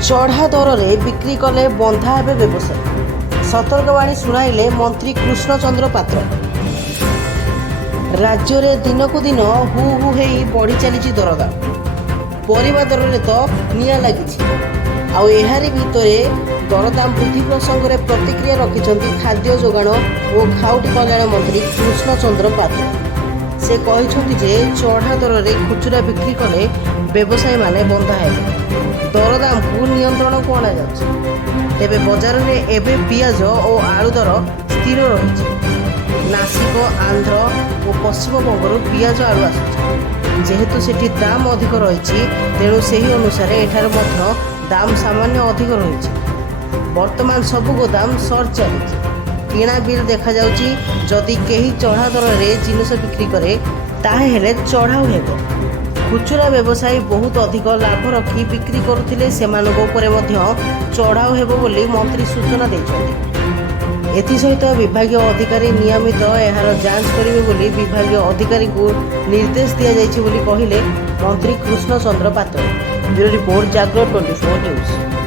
चढ़ा दर में बिक्री कले बंधा हेबे व्यवसायी सतर्कवाणी शुणाइले मंत्री कृष्णचंद्र पात्र। राज्य में दिनक दिन हु हु हो बढ़ी चली दरदाम। परिवा दर में तो निया लगी आहारी भितर दरदाम वृद्धि प्रसंग में प्रतिक्रिया रखिंट खाद्य जोगाण और खाउटी कल्याण मंत्री कृष्णचंद्र पात्र। से कहते जे चढ़ा दर में खुचुरा बिक्री कले व्यवसायी माने बंधा हेबे दरदाम को नियंत्रण को अणा तेबे बजार में एबे पियाज और आलू दर स्थिर रही। नासिक आंध्र और पश्चिमबंग पियाज आलू आसुଛି जेहेतु सेठी दाम अधिक रही तेणु से ही अनुसार एठार मध्य दाम सामान्य अधिक रही। वर्तमान सबु गोदाम सर्च चली किणा बिल देखा जाउची जदि केही चढ़ा दर में जिनस बिक्री करे ताहेले चढ़ाऊ हेबो। खुचुरा व्यवसायी बहुत अधिक लाभ रखी बिक्री करुथिले सेमानक उपरे मध्य चढ़ाऊ हेबो बोली मंत्री सूचना दैछन्ति। एथिसहित विभागीय अधिकारी नियमित एहार जांच करिवे बोली विभागीय अधिकारी को निर्देश दिया जाइछि बोली कहिले मंत्री कृष्णचंद्र पात्र। ब्यूरो रिपोर्ट जागरण 24 न्यूज।